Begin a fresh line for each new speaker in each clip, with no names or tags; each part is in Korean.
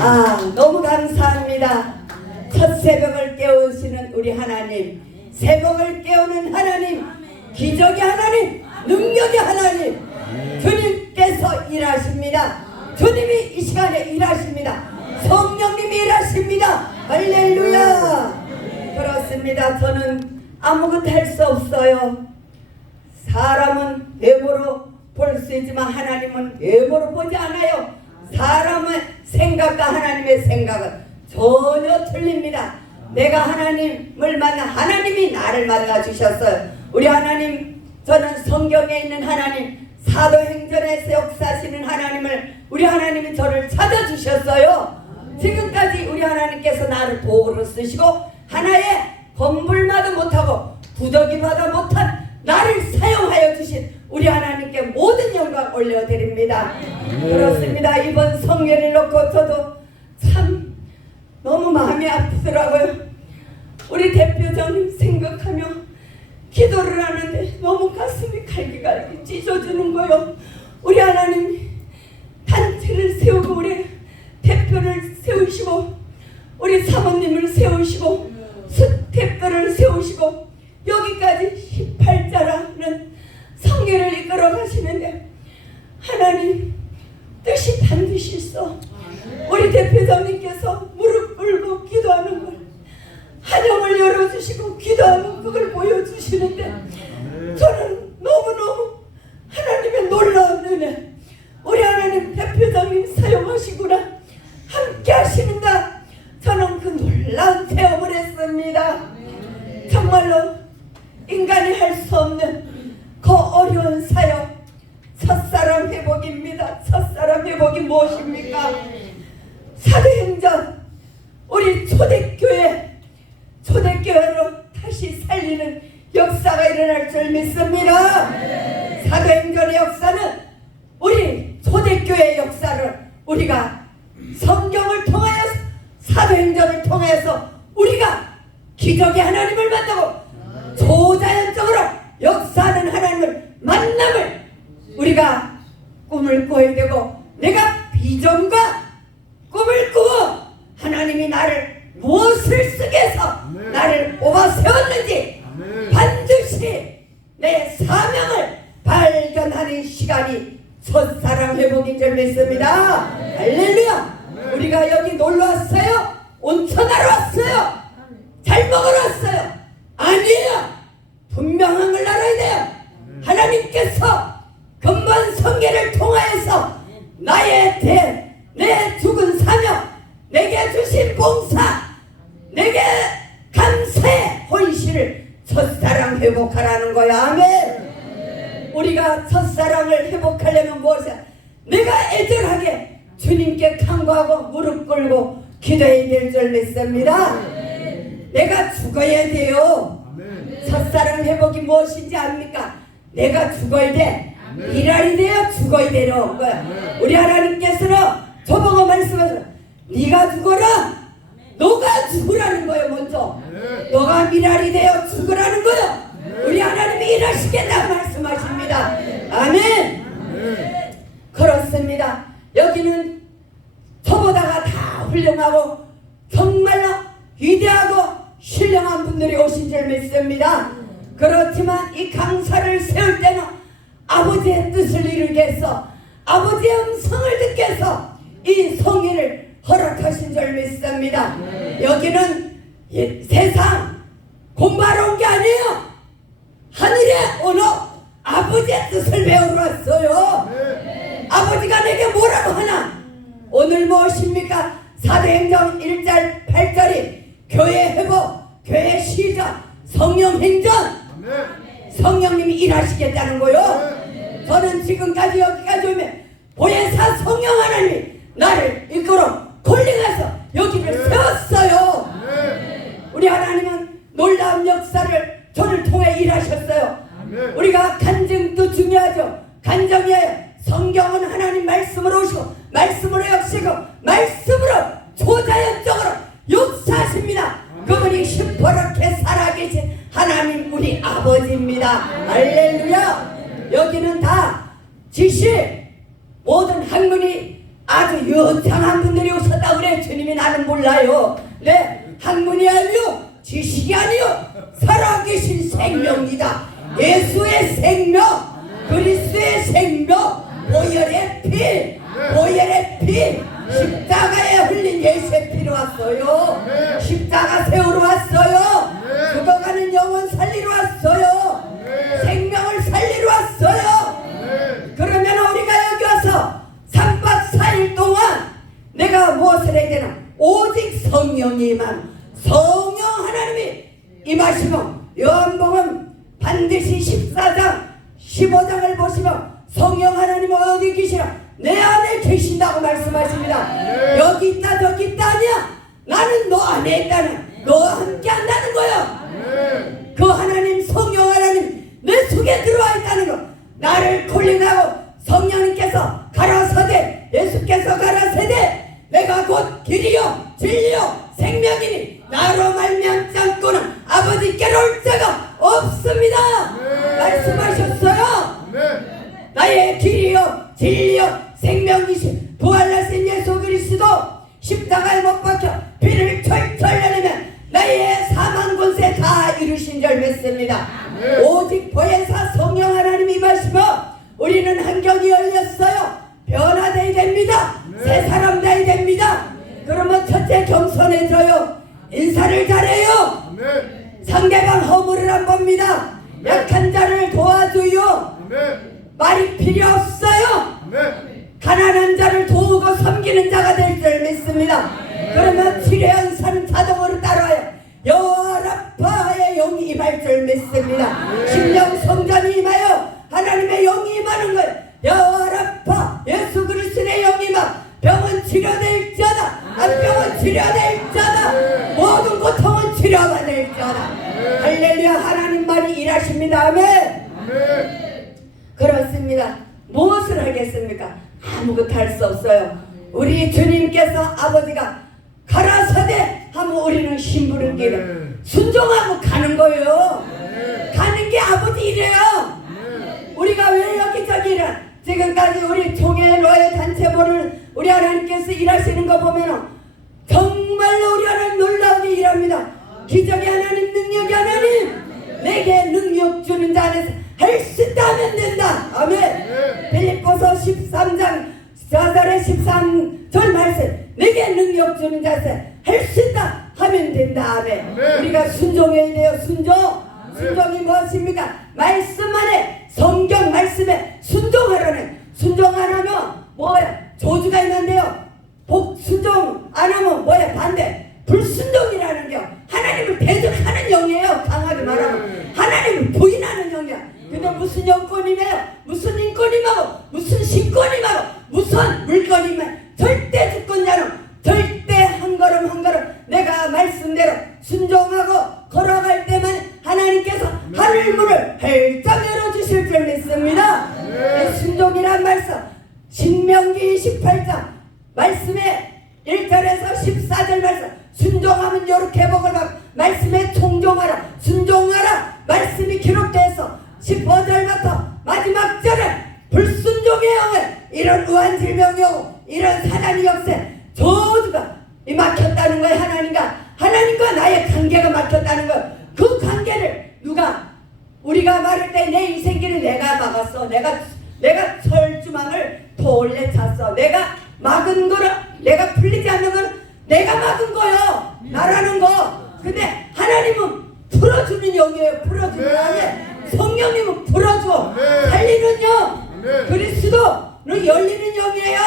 아, 너무 감사합니다. 첫 새벽을 깨우시는 우리 하나님, 새벽을 깨우는 하나님, 기적의 하나님, 능력의 하나님, 주님께서 일하십니다. 주님이 이 시간에 일하십니다. 성령님이 일하십니다. 할렐루야. 그렇습니다. 저는 아무것도 할 수 없어요. 사람은 외모로 볼 수 있지만 하나님은 외모로 보지 않아요. 사람의 생각과 하나님의 생각은 전혀 틀립니다. 내가 하나님을 만나 하나님이 나를 만나 주셨어요. 우리 하나님 저는 성경에 있는 하나님 사도행전에서 역사하시는 하나님을 우리 하나님이 저를 찾아주셨어요. 지금까지 우리 하나님께서 나를 도구로 쓰시고 하나의 건물마다 못하고 부덕이마다 못한 나를 사용하여 주신 우리 하나님께 모든 올려드립니다. 그렇습니다. 이번 성회를 놓고 저도 참 너무 마음이 아프더라고요. 우리 대표장님 생각하며 기도를 하는데 너무 가슴이 갈기갈기 찢어지는 거요. 우리 하나님 단체를 세우고 우리 대표를 세우시고 우리 사모님을 세우시고 스태프들을 세우시고 여기까지 18자라는 성계를 이끌어 가시는데 하나님 뜻이 반드시 있어 우리 대표장님께서 무릎 꿇고 기도하는 걸 한영을 열어주시고 기도하는 그걸 보여주시는데 저는 너무너무 하나님의 놀라운 은혜 우리 하나님 대표장님 사용하시구나 함께 하시는가 저는 그 놀라운 체험을 했습니다. 정말로 인간이 할 수 없는 회복이 무엇입니까 사도행전 우리 초대교회 초대교회로 다시 살리는 역사가 일어날 줄 믿습니다. 사도행전의 역사는 우리 초대교회의 역사를 우리가 성경을 통하여 사도행전을 통해서 우리가 기적의 하나님을 만나고 초자연적으로 역사하는 하나님을 만남을 우리가 꿈을 꿔야 되고 내가 비전과 꿈을 꾸고 하나님이 나를 무엇을 쓰게 해서
아멘.
나를 뽑아 세웠는지
아멘.
반드시 내 사명을 발견하는 시간이 첫사랑 회복인 줄 믿습니다. 할렐루야.
아멘.
우리가 여기 놀러 왔어요. 온천하러 왔어요. 잘 먹으러 왔어요. 아니에요. 분명한 걸 알아야 돼요. 하나님께서 금반 성계를 통하여서 나의 대, 내 죽은 사명, 내게 주신 봉사, 내게 감사의 혼신을 첫사랑 회복하라는 거야. 아멘. 우리가 첫사랑을 회복하려면 무엇이야? 내가 애절하게 주님께 간구하고 무릎 꿇고 기도해야 될 줄 믿습니다. 내가 죽어야 돼요.
아멘.
첫사랑 회복이 무엇인지 압니까? 내가 죽어야 돼.
아멘.
일할이 돼야 죽어야 되는 거야.
아멘.
우리 하나님께서는 저보고 말씀하셔. 네가 죽어라. 너가 죽으라는 거예요 먼저.
네.
너가 미랄이 되어 죽으라는 거예요.
네.
우리 하나님이 일하시겠다 말씀하십니다. 아멘.
네.
그렇습니다. 여기는 저보다가 다 훌륭하고 정말로 위대하고 신령한 분들이 오신 줄 믿습니다. 그렇지만 이 강사를 세울 때는 아버지의 뜻을 이루기 위해서 아버지의 음성을 듣기 위해서 이 성의를 허락하신 줄 믿습니다. 여기는 이 세상 공부하러 온 게 아니에요. 하늘의 언어 아버지의 뜻을 배우러 왔어요.
네.
아버지가 내게 뭐라고 하나? 오늘 무엇입니까? 사도행전 1절 8절이 교회 회복, 교회 시작, 성령 행전. 성령님이 일하시겠다는 거요. 저는 지금까지 여기까지 오면 보혜사 성령 하나님이 나를 이끌어 콜링해서 여기를
네.
세웠어요.
네.
우리 하나님은 놀라운 역사를 저를 통해 일하셨어요. 우리가 간증도 중요하죠. 간정이에요. 성경은 하나님 말씀으로 오시고 말씀으로 역시고 말씀으로 초자연적으로 역사하십니다. 그분이 시퍼렇게 살아계신 하나님 우리 아버지입니다. 할렐루야. 여기는 다 지시 모든 학문이 아주 이상한 분들이 오셨다 그래 주님이 나는 몰라요 네 학문이 아니요 지식이 아니요 살아계신 생명이다 예수의 생명 그리스도의 생명 보혈의 피 보혈의 피 십자가에 흘린 예수의 피로 왔어요. 십자가 세우러 왔어요. 죽어가는 영혼 살리러 왔어요. 생명을 살리러 왔어요. 그러면 우리가 여기 와서 3박 4일 동안 내가 무엇을 해야 되나? 오직 성령이 임한 성령 하나님이 임하시면 요한복음 반드시 14장 15장을 보시면 성령 하나님 어디 계시나? 내 안에 계신다고 말씀하십니다. 여기 있다 저기 있다 아니야. 나는 너 안에 있다는 너와 함께 한다는 거야. 그 하나님 성령 하나님 내 속에 들어와 있다는 거. 나를 콜링하고 성령님께서 가라사대 예수께서 가라사대. 내가 곧 길이요 진리요 생명이니 나로 말미암지 않고는 아버지께로 올 자가 없습니다. 말씀하셨어요? 나의 길이요 진리요 생명이신 부활하신 예수 그리스도 십자가에 못 박혀 피를 철철 흘리면 나의 사망 권세 다 이루신 줄 믿습니다. 오직 보혜사 성령 하나님이 임하시고 우리는 환경이 열렸어요. 변화되어야 됩니다. 새 사람 되어야 됩니다. 그러면 첫째 겸손해져요. 인사를 잘해요. 상대방 허물을 안 봅니다. 약한 자를 도와줘요. 말이 필요 없어요 가난한 자를 도우고 섬기는 자가 될 줄 믿습니다. 그러면 치료한 사는 자동으로 따라와요. 여라파의 영이 임할 줄 믿습니다. 심령 성전이 임하여 하나님의 영이 임하는 거예요. 여라파 예수 그리스도의 영이 임하 병은 치료될 자다. 안병은 치료될 자다. 모든 고통은 치료가 될 자다. 할렐루야 하나님 말이 일하십니다. 아멘. 그렇습니다. 무엇을 하겠습니까? 아무것도 할 수 없어요. 우리 주님께서 아버지가 가라사대 하면 우리는 심부름 길을 순종하고 가는 거예요. 가는 게 아버지 일이에요. 우리가 왜 여기저기 를 지금까지 우리 총회 노예 단체 보는 우리 하나님께서 일하시는 거 보면은 정말로 우리 하나님 놀라우게 일합니다. 기적의 하나님, 능력의 하나님, 내게 능력 주는 자 안에서 있다면 된다. 아멘. 빌립보서 13장 4절에 13절 말씀 내게 능력 주는 자세 있다 하면 된다. 아멘.
아멘.
우리가 순종해야 돼요. 순종. 순종이 무엇입니까? 말씀 안에 성경 말씀에 순종하라는 순종 안 하면 뭐야? 조주가 있는데요. 복 순종 안 하면 뭐야? 반대. 불순종이라는 게 하나님을 대적하는 영이에요. 강하게 말하면 하나님을 부인하는 영이야. 근데 무슨 영권이며 무슨 인권이며 무슨 신권이며 무슨 물건이며 절대 주권자는 절대 한 걸음 한 걸음 내가 말씀대로 순종하고 걸어갈 때만 하나님께서 하늘 문을 활짝 열어주실 줄 믿습니다. 네, 순종이란 말씀 신명기 28장 말씀에 1절에서 14절 말씀 순종하면 요렇게 복을 받고 말씀에 총종하라 순종하라 말씀이 기록돼서 15절부터 마지막 절에 불순종의 영을 이런 우한 질병이 오고 이런 사단이 역세 저주가 이 막혔다는 거예요 하나님과 하나님과 나의 관계가 막혔다는 거예요 그 관계를 누가 우리가 말할 때 내 인생길을 내가 막았어. 내가 내가 철주망을 돌려 찼어. 내가 막은 거를 내가 풀리지 않는 거는 내가 막은 거요. 나라는 거. 근데 하나님은 풀어주는 영이에요. 풀어주는
네.
영이 성령님은 풀어줘.
네.
살리는 영.
네.
그리스도는 열리는 영이에요.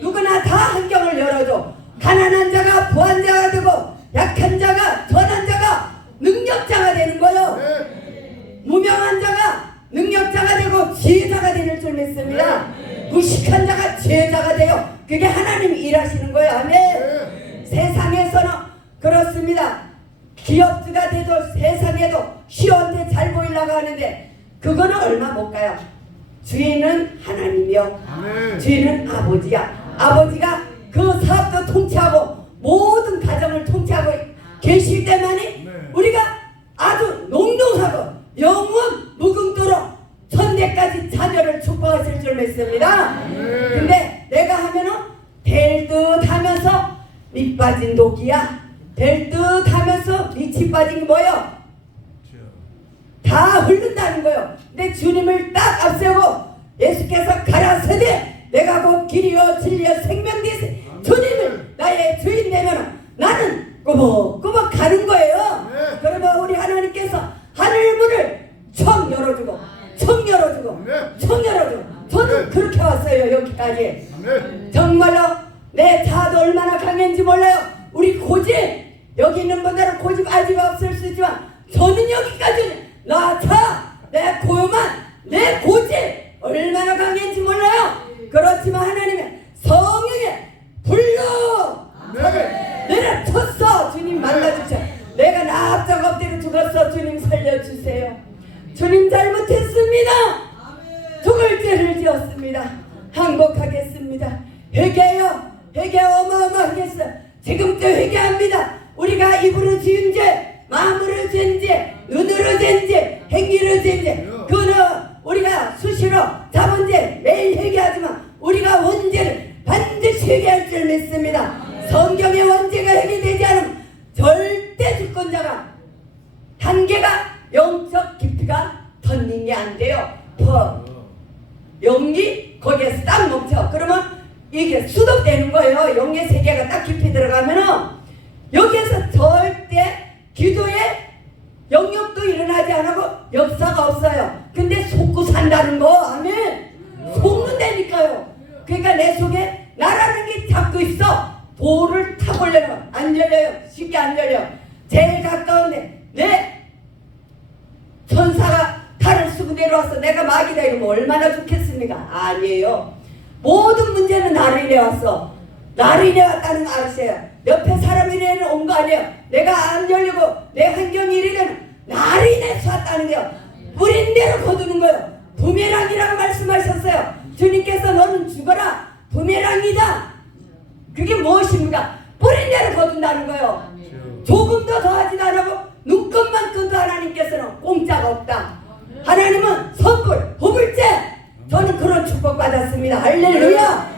누구나 다 환경을 열어줘. 가난한 자가 부한 자가 되고 약한 자가 전한 자가 능력자가 되는 거요. 무명한 자가 능력자가 되고 지혜자가 되는 줄 믿습니다. 무식한 자가 지혜자가 돼요. 그게 하나님이 일하시는 거예요. 아멘. 세상에서는 그렇습니다. 기업주가 돼도 세상에도 시원한테 잘 보이려고 하는데 그거는 얼마 못 가요. 주인은 하나님이요. 주인은 아버지야. 아버지 부메랑이다. 그게 무엇입니까? 뿌린 대로 거둔다는 거예요. 조금도 더하지도 않고 눈금만큼도 하나님께서는 공짜가 없다. 하나님은 선불, 호불제. 저는 그런 축복 받았습니다. 할렐루야.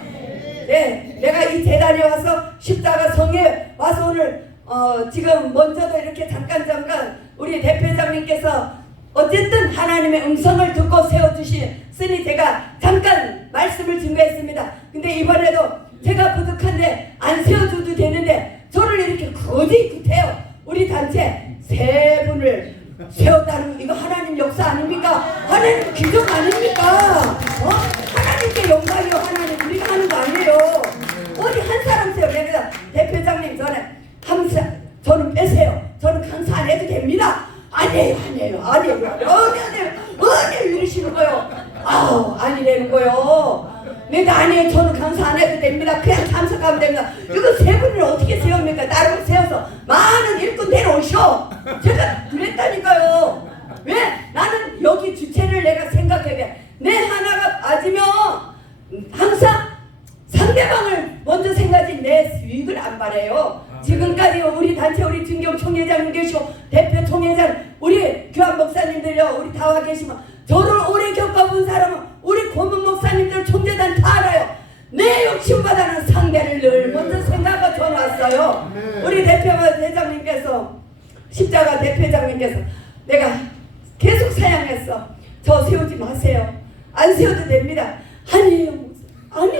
네, 내가 이 재단에 와서 십자가 성에 와서 오늘 어, 지금 먼저도 이렇게 잠깐 잠깐 우리 대표장님께서 어쨌든 하나님의 음성을 듣고 세워주시으니 제가 잠깐 말씀을 증거했습니다. 근데 이번에도 제가 부족한데 안 세워줘도 되는데 저를 이렇게 거지 끝해요. 우리 단체 세 분을 세웠다는 이거 하나님 역사 아닙니까? 하나님 기적 아닙니까? 어? 하나님께 영광이요 하나님 우리가 하는 거 아니에요. 어디 한 사람 세요. 내가 대표장님 전에 함사 저는 빼세요. 저는 강사 안 해도 됩니다. 아니에요, 아니에요, 아니에요, 아니에요, 아니에요 이러시는 거요. 아우 아니라는 거요. 내가 아니에요, 저는 강사 안 해도 됩니다. 그냥 참석하면 됩니다. 이거 세 분을 어떻게 세웁니까? 따로 세워서 많은 일꾼 데려오셔. 제가 그랬다니까요. 왜? 나는 여기 주체를 내가 생각해야 돼. 내 하나가 빠지면 항상 상대방을 먼저 생각하지 내 수익을 안 바래요. 지금까지 우리 단체 우리 준경 총회장님 계시고 대표 총회장 우리 교환 목사님들요 우리 다와 계시면 저를 오래 겪어본 사람은 우리 고문 목사님들 총재단 다 알아요. 내 욕심보다는 상대를 늘 먼저 생각하고 전화 왔어요. 우리 대표 대장님께서 십자가 대표장님께서 내가 계속 사양했어. 저 세우지 마세요. 안 세워도 됩니다. 아니에요. 아니.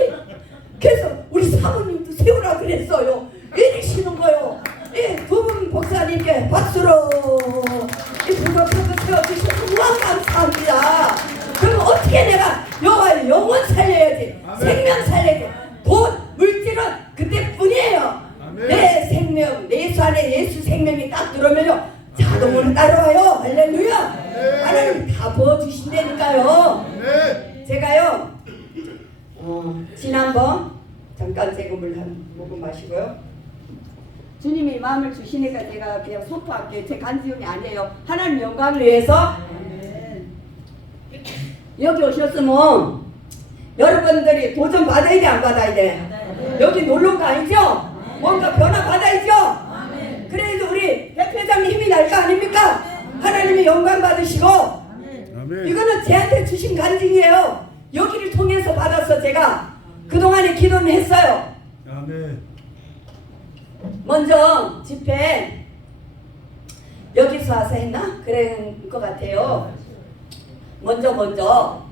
그래서 우리 사모님도 세우라 그랬어요. 이러시는 거요. 예, 두분 목사님께 박수로 마음을 주시니까 제가 그냥 선포할게요. 제 간지용이 아니에요. 하나님 영광을 위해서 여기 오셨으면 여러분들이 도전 받아야 돼, 안 받아야 돼? 여기 놀러 온 거 아니죠? 뭔가 변화 받아야죠? 그래도 우리 대표장님 힘이 날 거 아닙니까? 하나님의 영광 받으시고. 이거는 제한테 주신 간증이에요. 여기를 통해서 받았어 제가 그동안에 기도는 했어요.
아멘.
먼저 집회 여기서 와서 했나? 그런 것 같아요. 먼저 먼저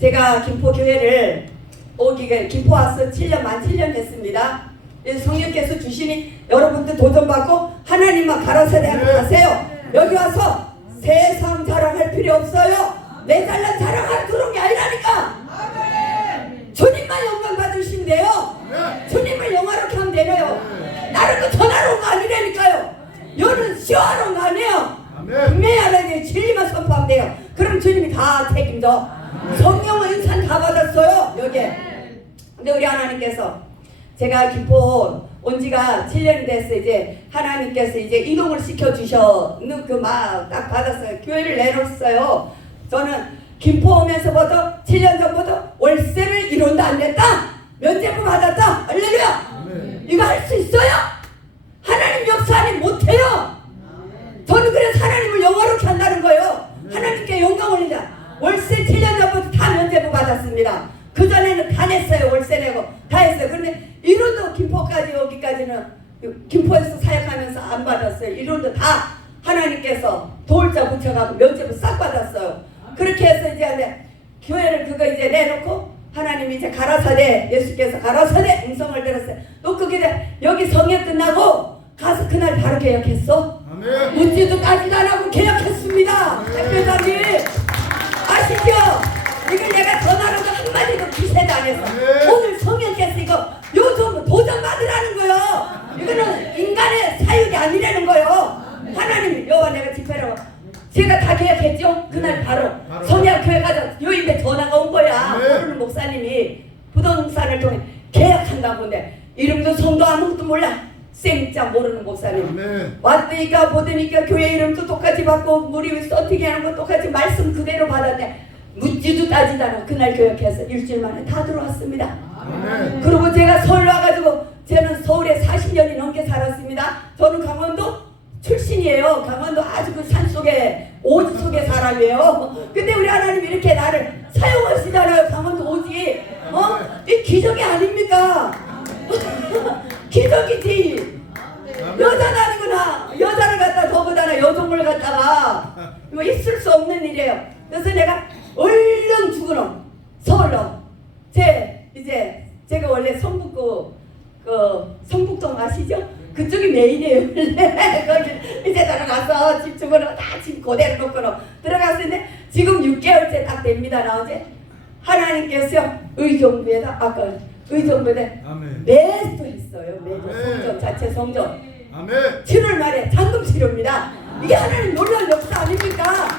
제가 김포교회를 오기가 김포 와서 7년 만 7년 됐습니다. 그래서 성령께서 주시니 여러분들 도전받고 하나님만 가라사 대학 가세요. 여기 와서 세상 자랑할 필요 없어요. 내 잘난 자랑하러 들어온 게 아니라니까. 주님만 영광 받으시면 돼요. 주님을 영화롭게 하면 되래요. 나를 그 전하러 온거 아니라니까요. 여는 온거 아니에요. 분명히 알아야. 진리만 선포하면 돼요. 그럼 주님이 다 책임져. 성령의 은산 다 받았어요. 여기에. 근데 우리 하나님께서 제가 김포 온 지가 7년이 됐어요. 이제 하나님께서 이제 이동을 시켜주셨는 그막 딱 받았어요. 교회를 내놓았어요. 저는 김포 오면서부터 7년 전부터 월세를 이론도 안 냈다. 면제부 받았다. 할렐루야. 이거 할 수 있어요? 하나님 역사 아니 못해요. 저는 그래서 하나님을 영화롭게 한다는 거예요. 하나님께 영광 올린다. 월세 7년 전부터 다 면제부 받았습니다. 그 전에는 다 냈어요. 월세 내고 다 했어요. 그런데 이론도 김포까지 여기까지는 김포에서 사역하면서 안 받았어요. 이론도 다 하나님께서 도울자 붙여가고 면제부 싹 받았어요. 그렇게 해서 이제 교회를 그거 이제 내놓고 하나님이 이제 가라사대 예수께서 가라사대 음성을 들었어요. 또 그게 여기 성회 끝나고 가서 그날 바로 개혁했어.
아멘.
묻지도 까지도 안 하고 개혁했습니다. 대표장님 아시죠? 이걸 내가 전화로도 한마디도 기세도 안 했어.
네.
오늘 성령께서 이거 요즘 도전 받으라는 거요. 이거는 인간의 사육이 아니라는 거요. 하나님이 여와 내가 집회라고 제가 다 계약했죠. 그날 바로
바로.
성령 교회 가서 요인데 전화가 온 거야.
네.
모르는 목사님이 부동산을 통해 계약한다고 근데 이름도 성도 아무것도 몰라. 쌩짜 모르는 목사님.
아멘.
왔으니까 보더니까 교회 이름도 똑같이 받고 무리 서팅이 하는 거 똑같이 말씀 그대로 받았네. 묻지도 따지도 않아. 그날 교역해서 일주일 만에 다 들어왔습니다.
아멘.
그리고 제가 서울 와가지고 저는 서울에 40년이 넘게 살았습니다. 저는 강원도 출신이에요. 강원도 아주 그 산 속에 오지 속의 사람이에요. 근데 우리 하나님 이렇게 나를 사용하시잖아요. 강원도 오지. 어? 이 기적이 아닙니까? 기적이지. 여자는 아니구나. 여자를 갖다 저보다나 여종을 갖다가 이거 있을 수 없는 일이에요. 그래서 내가 얼른 죽으러 서울로 제 이제 제가 원래 성북구 그 성북동 아시죠? 그쪽이 메인이에요. 거기 이제 들어가서 집 주거로 다집 그대로 놓고로 들어갔는데 지금 6개월째 딱 됩니다. 나 어제 하나님께서 의정부에다 아까 의정부에. 매도 했어요. 매도. 성전 자체 성전.
아멘.
7월 말에 잔금 치료입니다. 이게 하나님 놀라운 역사 아닙니까?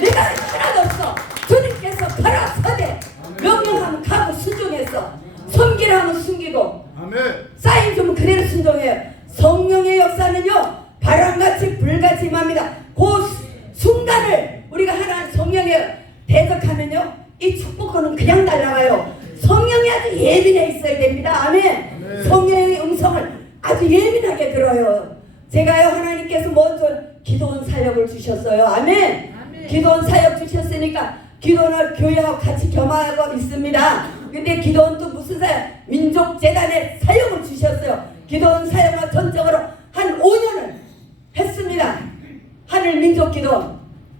내가 하나도 없어. 주님께서 가라사대 명령하면 가고 순종했어. 섬기라 하면 숨기고
아멘.
사인 주면 그대로 순종해요. 성령의 역사는요 바람같이 불같이 임합니다. 그 수- 순간을 우리가 하나 성령에 대적하면요 이 축복권은 그냥 날아가요. 성령이 아주 예민해 있어야 됩니다. 아멘.
아멘.
성령의 음성을 아주 예민하게 들어요. 제가요 하나님께서 먼저 기도원 사역을 주셨어요. 아멘. 기도원 사역 주셨으니까 기도원을 교회하고 같이 겸하고 있습니다. 근데 기도원 또 무슨 사역? 민족재단에 사역을 주셨어요. 기도원 사역은 전적으로 한 5년을 했습니다. 하늘 민족.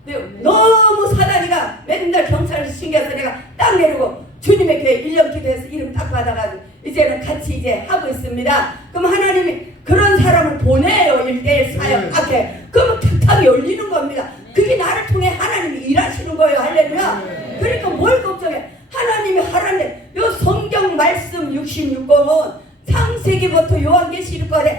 근데 너무 사단이가 맨날 경찰을 신겨서 내가 딱 내리고 주님의 교회 1년 기도해서 이름 딱 받아가지고 이제는 같이 이제 하고 있습니다. 그럼 하나님이 그런 사람을 보내요. 일대일 사역
네.
앞에. 그러면 탁탁이 열리는 겁니다. 그게 나를 통해 하나님이 일하시는 거예요. 할렐루야.
네.
그러니까 뭘 걱정해. 하나님이 하라는데 요 성경 말씀 66권은 창세기부터 요한계시록까지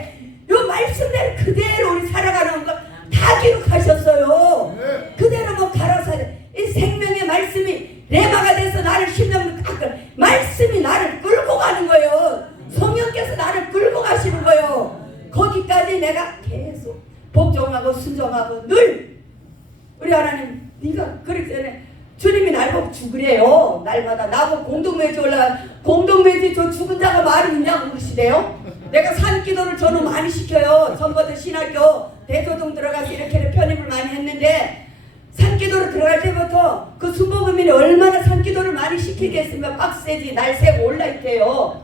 요 말씀대로 그대로 우리 살아가는 거다 기록하셨어요.
네.
그대로 뭐 갈아서 이 생명의 말씀이 레마가 돼서 나를 심령 깎을 말씀이 나를 끌고 가는 거예요. 성령께서 나를 끌고 가시는 거예요. 거기까지 내가 계속 복종하고 순종하고 늘 우리 하나님 네가 그렇기 전에 주님이 날 보고 죽으래요. 날마다 나보고 공동묘지 올라가 공동묘지 저 죽은 자가 말이 있냐고 그러시대요. 내가 산기도를 저는 많이 시켜요. 전부터 신학교 대조동 들어가서 이렇게 편입을 많이 했는데 산기도로 들어갈 때부터 그 순복음인이 얼마나 산기도를 많이 시키겠으면 빡세지 날 새고 올라있대요.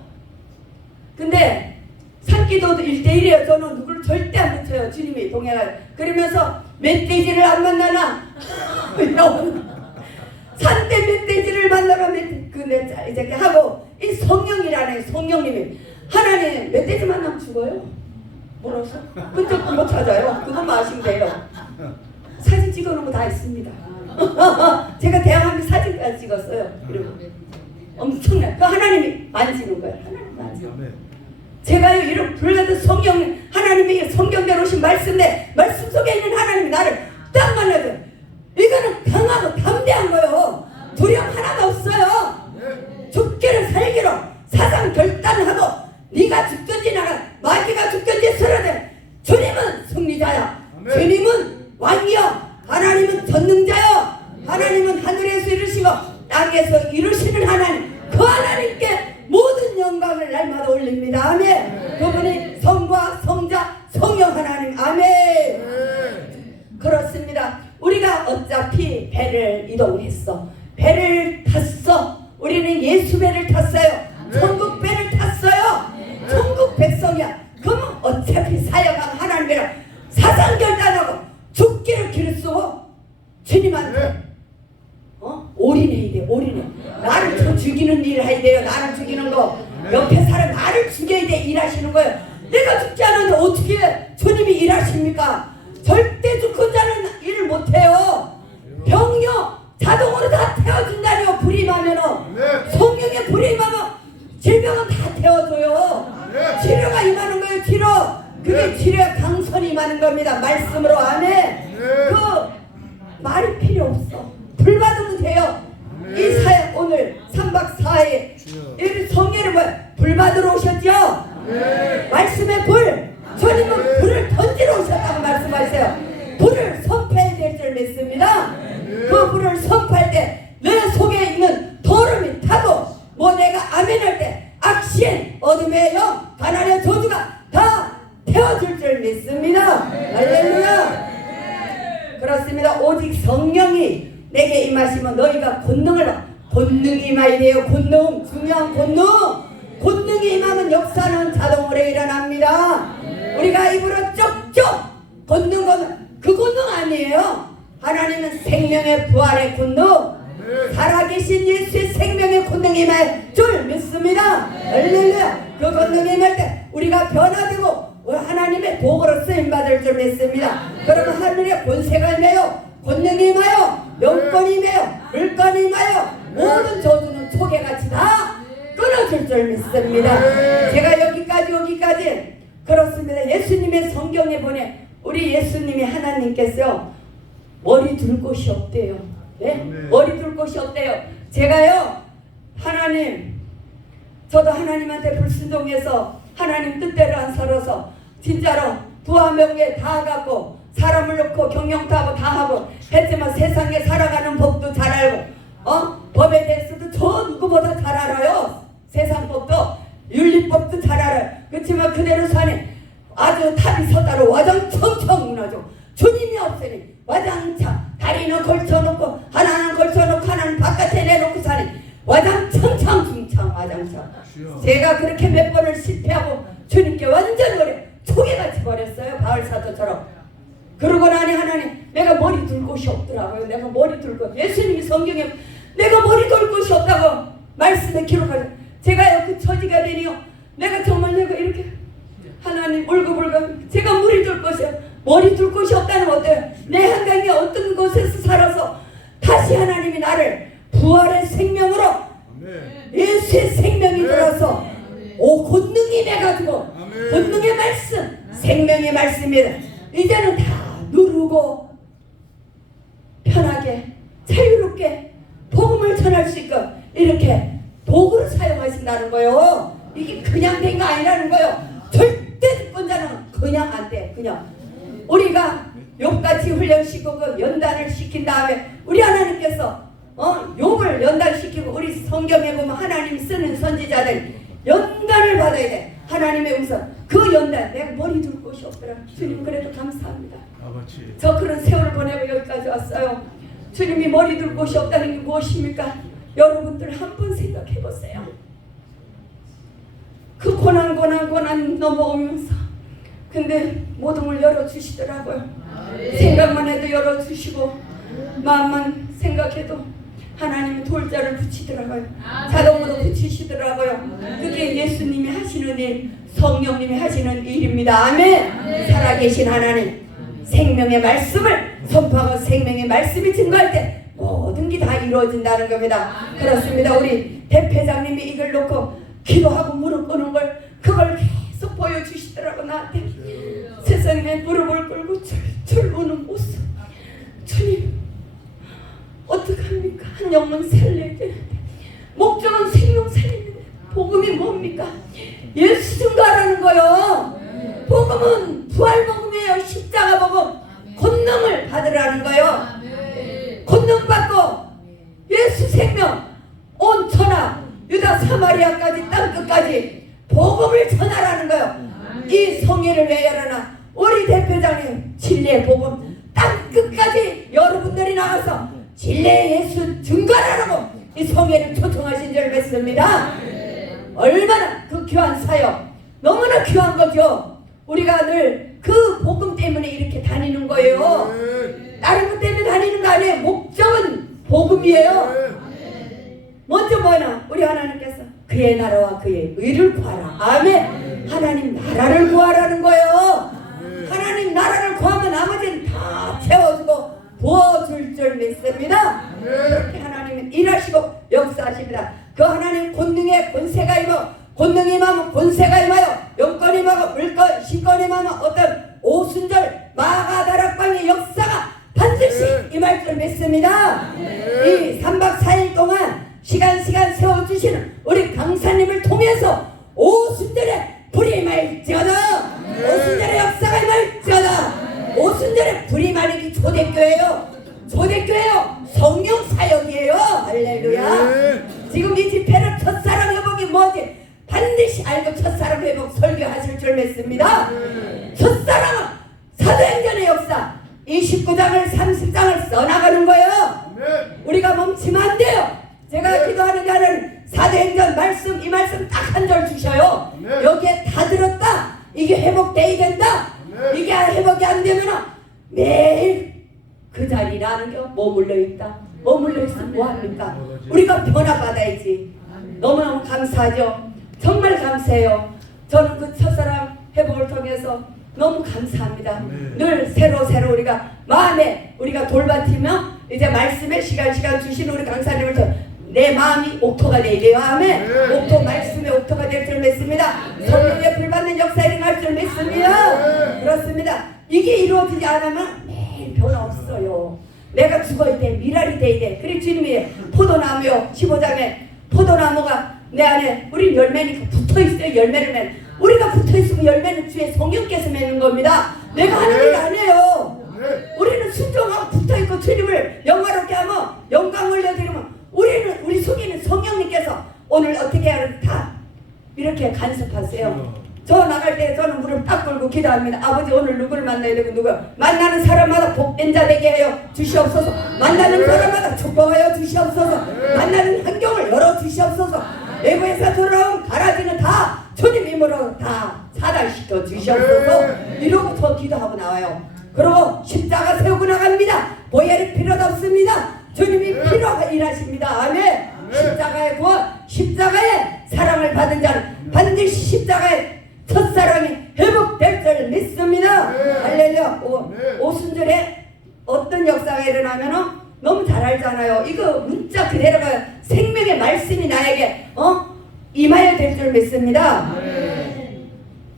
근데 산기도도 1대1이에요. 저는 누구를 절대 안 붙여요. 주님이 동행할. 그러면서 멧돼지를 안 만나나? 산대 멧돼지를 만나러 멧, 그, 멧, 이제 하고, 이 성령이라는 성령님이 하나님 멧돼지 만나면 죽어요. 물어서. 끈적 못 찾아요. 그것만 아시면 돼요. 사진 찍어놓은 거 다 있습니다. 제가 대한민국 사진까지 찍었어요. 그리고 엄청나. 그 하나님이 만지는 거예요. 하나님.
아멘.
제가요 이런 불같은 성경 하나님의 성경대로 오신 말씀에 말씀 속에 있는 하나님이 나를 딱 만나줘 이거는 강하고 담대한 거요 두려움 하나도 없어요 죽기를 살기로 사상 결단하고 네가 죽든지 나가 마귀가 죽든지 쓰러져 주님은 승리자야
아멘.
주님은 왕이요 하나님은 전능자요 하나님은 하늘에서 이루시고 땅에서 이루시는 하나님 그 하나님께 모든 영광을 날마다 올립니다 아멘 그분이 성과 성자 성령 하나님 아멘 그렇습니다. 우리가 어차피 배를 이동했어. 배를 탔어. 우리는 예수 배를 탔어요. 천국 배를 탔어요. 천국 백성이야. 그러면 어차피 사역한 하나님이랑 사상 결단하고 죽기를 길을 쓰고 주님한테 어? 올인해야 돼. 올인해. 나를 저 죽이는 일을 해야 돼요. 나를 죽이는 거. 옆에 사람 나를 죽여야 돼. 일하시는 거예요. 내가 죽지 않았는데 어떻게 일하십니까? 절대 죽은 자는 일을 못해요. 병력 자동으로 다 태워준다니요. 불임하면은.
네.
성령의 불임하면 질병은 다 태워줘요.
네.
치료가 임하는 거예요. 치료. 그게 치료의 강선이 임하는 겁니다. 말씀으로 안에. 그 말이 필요 없어. 불 받으면 돼요. 이 사역 오늘 3박 4일 이 성례를? 불 받으러 오셨죠? 말씀의 불. 주님은 불을 던지러 오셨다고 말씀하세요. 불을 선포해야 될 줄 믿습니다. 그 불을 선포할 때 내 속에 있는 도름이 타도 뭐 내가 아멘할 때 악신, 어둠의 영, 가난의 저주가 다 태워줄 줄 믿습니다. 할렐루야. 그렇습니다. 오직 성령이 내게 임하시면 너희가 권능을 받- 권능이 임하야 돼요. 권능 중요한 권능. 권능이 임하면 역사는 자동으로 일어납니다. 우리가 입으로 쪽쪽 권능 권능 그 권능 아니에요. 하나님은 생명의 부활의 권능. 살아계신 예수의 생명의 권능이 임할 줄 믿습니다. 할렐루야. 그 권능이 임할 때 우리가 변화되고 하나님의 도구로 쓰임받을 줄 믿습니다. 그러면 하늘의 권세가 임해요. 권능이 임하여 명권이 임하여 물건이 임하여 모든 저주는 초계같이 다 끊어질 줄 믿습니다. 제가 여기까지 여기까지 그렇습니다. 예수님의 성경에 보내 우리 예수님이 하나님께서 머리 둘 곳이 없대요. 네?
아멘.
머리 둘 곳이 없대요. 제가요 하나님 저도 하나님한테 불순종해서 하나님 뜻대로 안 살아서 진짜로 부하명예 다 갖고 사람을 놓고 경영타고 다 하고 했지만 세상에 살아가는 법도 잘 알고 어 법에 대해서도 저 누구보다 잘 알아요 세상 법도 윤리법도 잘 알아요 그렇지만 그대로 사니 아주 탑이 서다로 와장창창 무너져 주님이 없으니 와장창 다리는 걸쳐놓고 하나는 걸쳐놓고 하나는 바깥에 내놓고 사니 와장창창 중창 와장창 제가 그렇게 몇 번을 실패하고 주님께 완전 오래 초계같이 버렸어요 바울 사도처럼 그러고 나니 하나님 내가 머리 둘 곳이 없더라고요 내가 머리 둘 곳. 예수님이 성경에 내가 머리 둘 곳이 없다고 말씀에 기록하죠 제가요 그 처지가 되니요 내가 정말 내가 이렇게 하나님 울고불고 제가 머리 둘 곳이요 머리 둘 곳이 없다는 건 어때요 내 한강에 어떤 곳에서 살아서 다시 하나님이 나를 부활의 생명으로
아멘.
예수의 생명이 들어서 오 권능이 돼가지고
아멘.
권능의 말씀 생명의 말씀이다 이제는 다 누르고 편하게 자유롭게 복음을 전할 수 있고 이렇게 도구를 사용하신다는 거요. 이게 그냥 된 거 아니라는 거요. 절대 주권자는 그냥 안 돼 그냥. 우리가 욕같이 훈련시키고 그 연단을 시킨 다음에 우리 하나님께서 어 욕을 연단시키고 우리 성경에 보면 하나님 쓰는 선지자들 연단을 받아야 돼. 하나님의 음성. 그 연단 내가 머리 둘 곳이 없더라. 주님 그래도 감사합니다
아버지.
저 그런 세월을 보내고 여기까지 왔어요 주님이 머리 둘 곳이 없다는 게 무엇입니까 여러분들 한 번 생각해 보세요 그 고난 고난 고난 넘어오면서 근데 모든 걸 열어주시더라고요. 생각만 해도 열어주시고 마음만 생각해도 하나님이 돌자를 붙이더라고요. 자동으로 붙이시더라고요. 그게 예수님이 하시는 일, 성령님이 하시는 일입니다. 아멘. 살아계신 하나님, 생명의 말씀을 선포하고 생명의 말씀이 증거할 때 모든 게 다 이루어진다는 겁니다. 그렇습니다. 우리 대표장님이 이걸 놓고 기도하고 무릎 꿇는 걸 그걸 계속 보여주시더라고 나한테. 세상에 무릎을 꿇고 철철 우는 모습. 주님 어떡합니까? 한 영혼 살려야 되는데. 목적은 생명 살리는데 복음이 뭡니까? 예수 증거하라는 거요 복음은 부활 복음이에요. 십자가 복음. 권능을 받으라는 거요. 권능 받고 예수 생명 온 천하 유다 사마리아까지 땅 끝까지 복음을 전하라는 거요. 이 성회를 왜 열어나 우리 대표장님 진리의 복음. 땅 끝까지 여러분들이 나가서 진리의 예수 증거하라고 이 성회를 초청하신 줄 믿습니다. 얼마나 그 귀한 사역. 너무나 귀한 거죠. 우리가 늘 그 복음 때문에 이렇게 다니는 거예요. 다른 것 때문에 다니는 거 아니에요. 목적은 복음이에요. 먼저 뭐나 우리 하나님께서 그의 나라와 그의 의를 구하라. 아멘. 하나님 나라를 구하라는 거예요. 하나님 나라를 구하면 나머지는 다 채워주고 부어줄 줄 믿습니다. 그렇게 하나님은 일하시고 역사하십니다. 그 하나님 권능의 권세가 임하 권능이 임하면 권세가 임하여 영권이 임하고 물권 신권이 임하면 어떤 오순절 마가다락방의 역사가 반드시 임할 줄 믿습니다. 이 3박 4일 동안 시간 시간 세워주시는 우리 강사님을 통해서 오순절에 불이 임할지어다. 오순절에 역사가 임할지어다. 오순절에 불이 임하는 초대교회요. 초대교회요. 성령 사역이 믿습니다 첫사랑은 사도행전의 역사 29장을 30장을 써나가는 거예요 우리가 멈추면 안 돼요. 제가 기도하는 자는 사도행전 말씀 이 말씀 딱 한 절 주셔요.
네.
여기에 다 들었다. 이게 회복돼야 된다.
네.
이게 회복이 안 되면 매일 그 자리라는 게 머물러 있다. 머물러 있으면 뭐 합니까? 우리가 변화받아야지. 너무너무 감사하죠. 정말 감사해요. 저는 그 첫사랑 회복을 통해서 너무 감사합니다.
네.
늘 새로 새로 우리가 마음에 우리가 돌밭이며 이제 말씀에 시간 시간 주신 우리 강사님을 통- 내 마음이 옥토가 돼요. 아멘.
네.
옥토 말씀에 옥토가 될 줄 믿습니다.
네.
성령의 불받는 역사 일어날 줄 믿습니다.
네.
그렇습니다. 이게 이루어지지 않으면 매일 변화 없어요. 내가 죽어야 돼. 미랄이 돼야 돼. 그래 주님이 포도나무요. 15장에 포도나무가 내 안에 우리 열매니까 붙어 있어요. 열매를 맺는. 우리가 붙어 있으면 열매는 주의 성령께서 맺는 겁니다. 내가 하는 일 아니에요. 우리는 순종하고 붙어 있고 주님을 영화롭게 하면 영광 올려드리면 우리는 우리 속에는 성령님께서 오늘 어떻게 하는 다 이렇게 간섭하세요. 저 나갈 때 저는 무릎 딱 꿇고 기도합니다. 아버지 오늘 누구를 만나야 되고 누구 만나는 사람마다 복된 자 되게 하여 주시옵소서. 만나는 사람마다 축복하여 주시옵소서. 만나는 환경을 열어 주시옵소서. 내부에서 돌아온 가라지는 다 주님 이름으로 다 사달시켜 주시옵소서. 이러고 저 기도하고 나와요. 그리고 십자가 세우고 나갑니다. 보혈이 필요도 없습니다. 주님이 필요가 일하십니다. 아멘. 십자가의 구원, 십자가의 사랑을 받은 자는 반드시 십자가의 첫사랑이 회복될 줄 믿습니다.
네.
할렐루야. 오,
네.
오순절에 어떤 역사가 일어나면은 너무 잘 알잖아요. 이거 문자 그대로가 생명의 말씀이 나에게 어? 임하여 될 줄 믿습니다.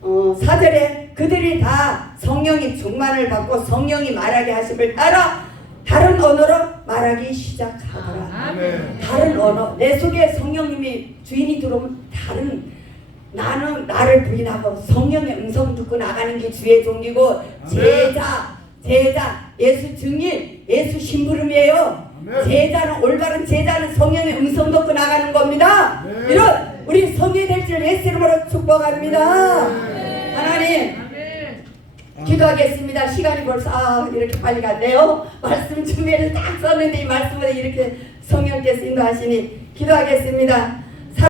어, 사절에 그들이 다 성령이 충만을 받고 성령이 말하게 하심을 따라 다른 언어로 말하기 시작하더라. 다른 언어 내 속에 성령님이 주인이 들어오면 다른 나는 나를 부인하고 성령의 음성 듣고 나가는 게 주의 종이고 제자 제자 예수 증인 예수 심부름이에요 제자는 올바른 제자는 성령의 음성 듣고 나가는 겁니다
네.
이런 우리 성이 될줄 예수 이름으로 축복합니다 하나님 기도하겠습니다. 시간이 벌써 아, 이렇게 빨리 갔네요. 말씀 준비를 딱 썼는데 이 말씀을 이렇게 성령께서 인도하시니 기도하겠습니다.